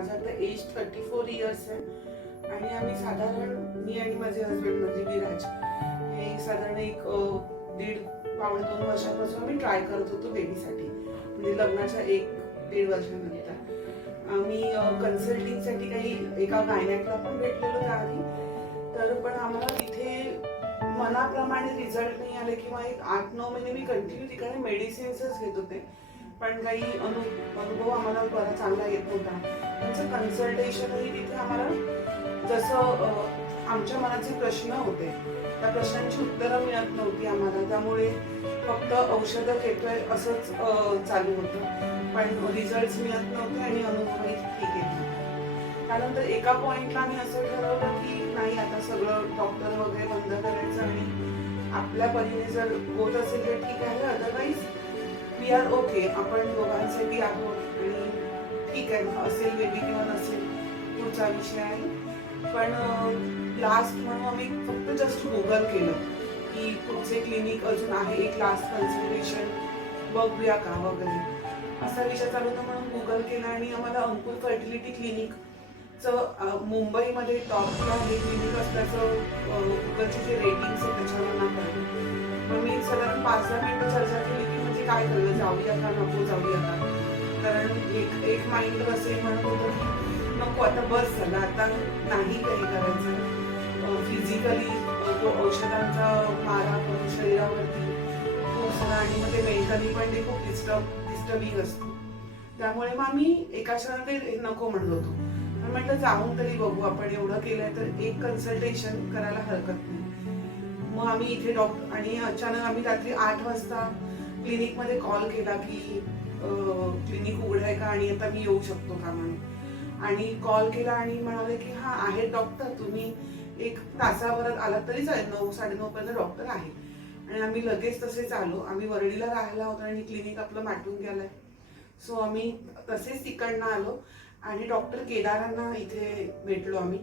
माझं आता age 34 years आहे आणि आम्ही साधारण मी आणि माझे हस्बंड म्हणजे विराज हे साधारण एक दीड पावणे 2 वर्षापासून आम्ही ट्राय करत होतो बेबीसाठी, म्हणजे लग्नाच्या 1-1.5 वर्षानंतर आम्ही कन्सल्टिंगसाठी काही एका गायनॅकला पण भेटलेलो त्याआधी, तर पण आम्हाला तिथे मनाप्रमाणे रिझल्ट नाही आले किंवा एक 8-9 महिने मी कंटिन्यू तिकडे मेडिसिन्सच घेत होते, पण काही अनुभव आम्हाला बरा चांगला येत नव्हता. त्यांचं कन्सल्टेशनही तिथे आम्हाला जसं आमच्या मनाचे प्रश्न होते त्या प्रश्नांची उत्तरं मिळत नव्हती आम्हाला, त्यामुळे फक्त औषधं घेतोय असंच चालू होतं, पण रिझल्ट मिळत नव्हते आणि अनुभवही ठीक येत. त्यानंतर एका पॉइंटला आम्ही असं ठरवलं की नाही, आता सगळं डॉक्टर वगैरे बंद करायचं आणि आपल्या परीने जर होत असेल तर ठीक आहे, अदरवाईज वी आर ओके, आपण दोघांसाठी आहोत आणि ठीक आहे, असेल बेबी किंवा नसेल पुढचा विषय आहे. पण लास्ट म्हणून आम्ही फक्त जस्ट गुगल केलं की पुढचे क्लिनिक अजून आहे, एक लास्ट कन्सल्टेशन बघूया का वगैरे असा विषय चालू होता, म्हणून गुगल केला आणि आम्हाला अंकुर फर्टिलिटी क्लिनिकचं मुंबईमध्ये टॉपला हे क्लिनिक असल्याचं गुगलचे जे रेटिंग्स आहेत त्याच्यावर ना कळलं. मग मी साधारण 5-10 मिनिटं चर्चा केली की म्हणजे काय करणं, जाऊया का नको जाऊया का, कारण एक माइंड असे म्हणत होतं की नको आता बस झालं, आता नाही काही करायचं, फिजिकली तो औषधांचा मारा करून शरीरावरती पोचणं आणि मग ते मेंटली पण ते खूप डिस्टर्बिंग असतं, त्यामुळे मग आम्ही एका क्षणात नको म्हणत होतो. पण म्हटलं जाऊन तरी बघू, आपण एवढं केलंय तर एक कन्सल्टेशन करायला हरकत नाही. मग आम्ही इथे डॉक्टर आणि अचानक आम्ही रात्री 8 वाजता क्लिनिकमध्ये कॉल केला की क्लिनिक उघड आहे का आणि आता मी येऊ शकतो का म्हणून, आणि कॉल केला आणि म्हणाले की हा आहे डॉक्टर, तुम्ही 1 तासाभरात आलात तरी चालेल, 9-9:30 पर्यंत डॉक्टर आहे. आणि आम्ही लगेच तसेच आलो. आम्ही वरळीला राहायला होतो आणि क्लिनिक आपलं माटून गेलंय, सो आम्ही तसेच तिकडनं आलो आणि डॉक्टर केदारांना इथे भेटलो. आम्ही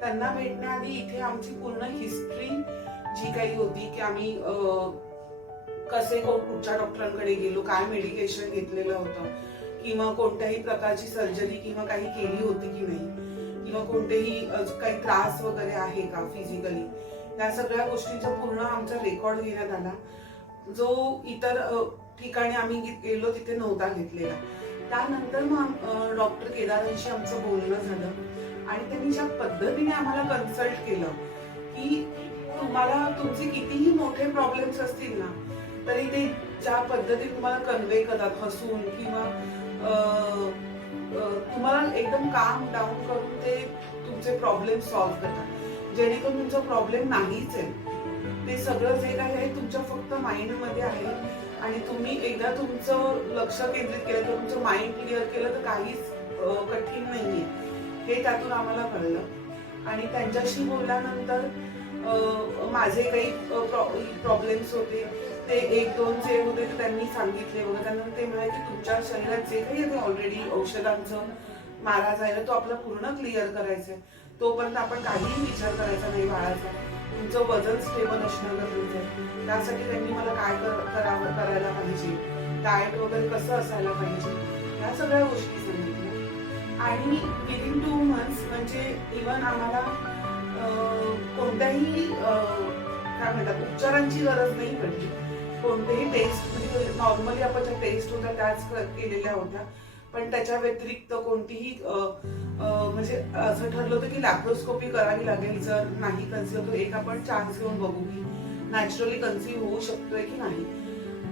त्यांना भेटण्याआधी इथे आमची पूर्ण हिस्ट्री जी काही होती की आम्ही कसे कुठच्या डॉक्टरांकडे गेलो, काय मेडिकेशन घेतलेलं होतं किंवा कोणत्याही प्रकारची सर्जरी किंवा काही केली होती की नाही, किंवा कोणतेही काही त्रास वगैरे आहे का फिजिकली, त्या सगळ्या गोष्टींचा पूर्ण आमचा रेकॉर्ड घेण्यात आला, जो इतर ठिकाणी आम्ही गेलो तिथे नव्हता घेतलेला. त्यानंतर मग डॉक्टर केदारांशी आमचं बोलणं झालं आणि त्यांनी ज्या पद्धतीने आम्हाला कन्सल्ट केलं की तुम्हाला तुमचे कितीही मोठे प्रॉब्लेम्स असतील ना तरी ते ज्या पद्धतीने तुम्हाला कन्वे करतात हसून किंवा तुम्हाला एकदम काम डाऊन करून ते तुमचे प्रॉब्लेम सॉल्व्ह करतात, जेणेकरून तुमचा प्रॉब्लेम नाहीच आहे. ते सगळं जे काही आहे तुमच्या फक्त माइंडमध्ये आहे आणि तुम्ही एकदा तुमचं लक्ष केंद्रित केलं तर तुमचं माइंड क्लिअर केलं तर काहीच कठीण नाहीये, हे त्यातून आम्हाला कळलं. आणि त्यांच्याशी बोलल्यानंतर माझे काही प्रॉब्लेम्स होते ते 1-2 जे होते ते त्यांनी सांगितले वगैरे. त्यानंतर ते म्हणाले की तुमच्या शरीरात जे काही आहे ऑलरेडी औषधांचं मारा जायला तो आपला पूर्ण क्लिअर करायचा आहे, तोपर्यंत आपण काहीही विचार करायचा नाही बाळाचा. तुमचं वजन स्टेबल असणं गरजेचं आहे, त्यासाठी त्यांनी मला काय करायला पाहिजे, डाएट वगैरे कसं असायला पाहिजे, या सगळ्या गोष्टी सांगितल्या. आणि विदिन 2 मंथ्स म्हणजे इव्हन आम्हाला कोणत्याही काय म्हणतात उपचारांची गरज नाही पडली. कोणतेही टेस्ट म्हणजे नॉर्मली आपण ज्या टेस्ट होत्या त्याच केलेल्या होत्या, पण त्याच्या व्यतिरिक्त कोणतीही म्हणजे असं ठरलं होतं की लॅप्रोस्कोपी करावी लागेल, जर नाही कन्सिव्ह होतो एक आपण चान्स घेऊन बघू की नॅचरली कन्सिव्ह होऊ शकतोय की नाही.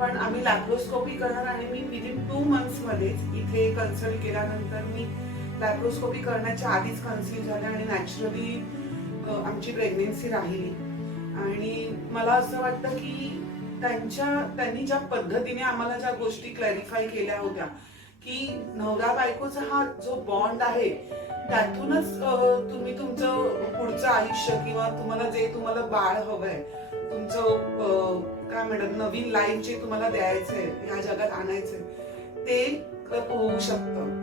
पण आम्ही लॅप्रोस्कोपी करणार आणि मी विदिन 2 मंथ्स मध्येच इथे कन्सल्ट केल्यानंतर मी लॅप्रोस्कोपी करण्याच्या आधीच कन्सिव्ह झाले आणि नॅचरली आमची प्रेग्नेन्सी राहिली. आणि मला असं वाटतं की त्यांनी ज्या पद्धतीने आम्हाला ज्या गोष्टी क्लॅरिफाय केल्या होत्या की नवरा बायकोचा हा जो बॉन्ड आहे त्यातूनच तुम्ही तुमचं पुढचं आयुष्य किंवा तुम्हाला बाळ हवंय, तुमचं काय म्हणतात नवीन लाईफ जे तुम्हाला द्यायचंय, ह्या जगात आणायचंय, ते होऊ शकतं.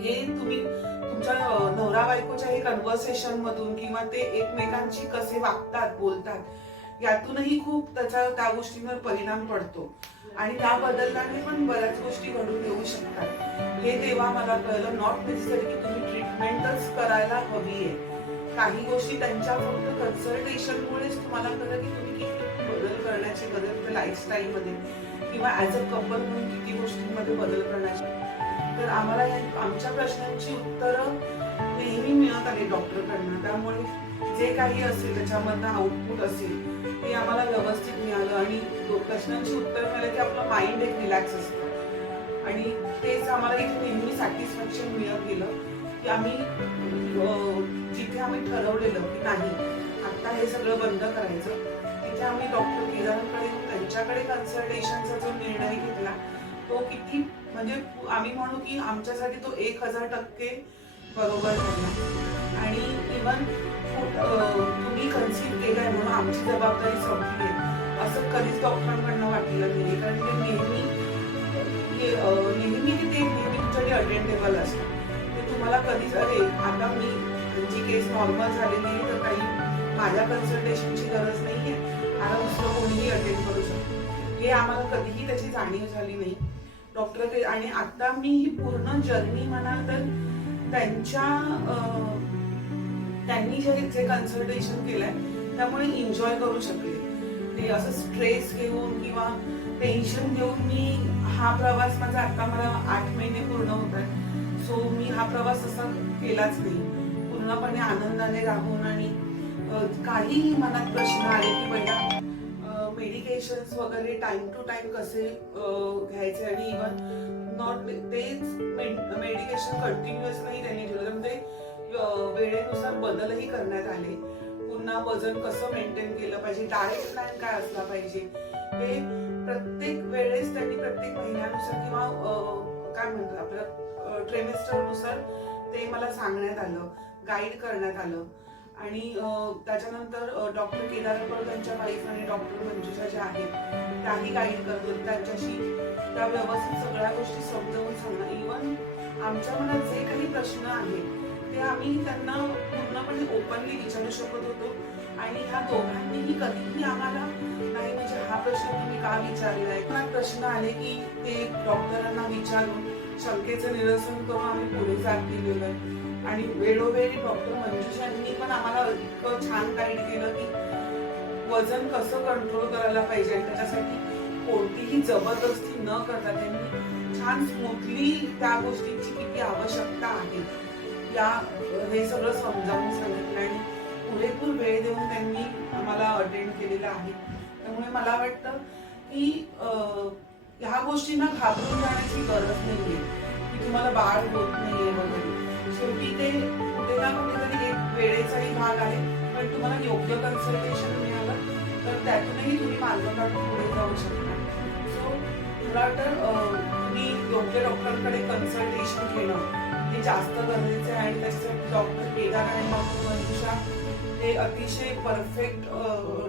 हे तुम्ही तुमच्या नवरा बायकोच्या हे कन्व्हर्सेशन मधून किंवा ते एकमेकांशी कसे वागतात बोलतात यातूनही खूप त्या गोष्टींवर परिणाम पडतो आणि त्या बदलल्याने पण बऱ्याच गोष्टी घडून येऊ शकतात. हे तेव्हा मला कळलं. नॉट नेसेसरी की तुम्ही करायला हवी आहे. काही गोष्टी त्यांच्या फक्त कन्सल्टेशनमुळेच तुम्हाला कळलं की तुम्ही किती बदल करण्याची गरज लाईफस्टाईल मध्ये किंवा ऍज अ कपल म्हणून किती गोष्टींमध्ये बदल करण्याची. तर आम्हाला आमच्या प्रश्नांची उत्तरं नेहमी मिळत आली डॉक्टरकडनं. त्यामुळे जे काही असेल त्याच्यामधनं आउटपुट असेल ते आम्हाला व्यवस्थित मिळालं आणि प्रश्नांची उत्तर मिळालं की आपलं माइंड एक रिलॅक्स असतं आणि तेच आम्हाला इथे नेहमी सॅटिस्फॅक्शन मिळत गेलं की आम्ही जिथे आम्ही ठरवलेलं की नाही आता हे सगळं बंद करायचं, तिथे आम्ही डॉक्टर केदारांकडे त्यांच्याकडे कन्सल्टेशनचा जो निर्णय घेतला तो किती म्हणजे आम्ही म्हणू की आमच्यासाठी तो 1000% बरोबर झाला. आणि इव्हन तुम्ही कन्सीव्ह केलाय म्हणून आमची जबाबदारी संपली आहे असं कधीच डॉक्टरांकडनं वाटलेलं नाही. कारण ते नेहमी ते नेहमी तुमच्याकडे अटेंडेबल असतात. ते तुम्हाला कधीच अरे आता जी केस नॉर्मल झालेली आहे तर काही माझ्या कन्सल्टेशनची गरज नाहीये, मला दुसरं कोणीही अटेंड करू शकतो, हे आम्हाला कधीही त्याची जाणीव झाली नाही डॉक्टर ते. आणि आता मी ही पूर्ण जर्नी म्हणाल तर त्यांनी जे कन्सल्टेशन केलंय त्यामुळे एन्जॉय करू शकले. ते असं स्ट्रेस घेऊन किंवा टेन्शन घेऊन मी हा प्रवास माझा आता मला 8 महिने पूर्ण होत आहे. सो मी हा प्रवास असा केलाच नाही. पूर्णपणे आनंदाने राहून आणि काहीही मनात प्रश्न आले की पहिला मेडिकेशन्स वगैरे टाइम टू टाइम कसे घ्यायचे आणि इव्हन नॉट तेच मेडिकेशन कंटिन्युअस नाही त्यांनी ठेवलं, ते वेळेनुसार बदलही करण्यात आले. पुन्हा वजन कसं मेंटेन केलं पाहिजे, डाएट प्लॅन काय असला पाहिजे, हे प्रत्येक वेळेस त्यांनी प्रत्येक महिन्यानुसार किंवा काय म्हणतात आपलं ट्रेमेस्टरनुसार ते मला सांगण्यात आलं, गाईड करण्यात आलं. आणि त्याच्यानंतर डॉक्टर केदारकर त्यांच्या वाईफ आणि डॉक्टर मंजुषा ज्या आहेत त्याही गाईड करतात. त्यांच्याशी त्या व्यवस्थित सगळ्या गोष्टी समजावून सांगणं. इव्हन आमच्या मनात जे काही प्रश्न आहेत ते आम्ही त्यांना पूर्णपणे ओपनली विचारू शकत होतो. आणि ह्या दोघांनीही कधीही आम्हाला नाही म्हणजे हा प्रश्न तुम्ही का विचारलाय, मला प्रश्न आले की ते डॉक्टरांना विचारून शंकेचं निरसन करून आम्ही पुढे जात गेलेलो आहे. आणि वेळोवेळी डॉक्टर मंजुषांनी पण आम्हाला इतकं छान गाईड केलं की वजन कसं कंट्रोल करायला पाहिजे आणि त्याच्यासाठी कोणतीही जबरदस्ती न करता त्यांनी छान स्मूथली त्या गोष्टींची किती आवश्यकता आहे हे सगळं समजावून सांगितलं आणि पुरेपूर वेळ देऊन त्यांनी आम्हाला अटेंड केलेला आहे. त्यामुळे मला वाटतं की ह्या गोष्टींना घाबरून जाण्याची गरज नाहीये की तुम्हाला बाळ होत नाहीये वगैरे. शेवटी ते कुठे ना कुठेतरी एक वेळेचाही भाग आहे, पण तुम्हाला योग्य कन्सल्टेशन मिळालं तर त्यातूनही तुम्ही मार्ग काढून पुढे जाऊ शकता. सो मला वाटतं तुम्ही योग्य डॉक्टरांकडे कन्सल्टेशन घेणं हे जास्त गरजेचं आहे आणि त्याच्यासाठी डॉक्टर केदार आणि डॉक्टर मंजुषा हे अतिशय परफेक्ट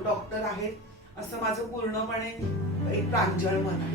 डॉक्टर आहेत असं माझं पूर्णपणे एक प्रांजळ मत आहे.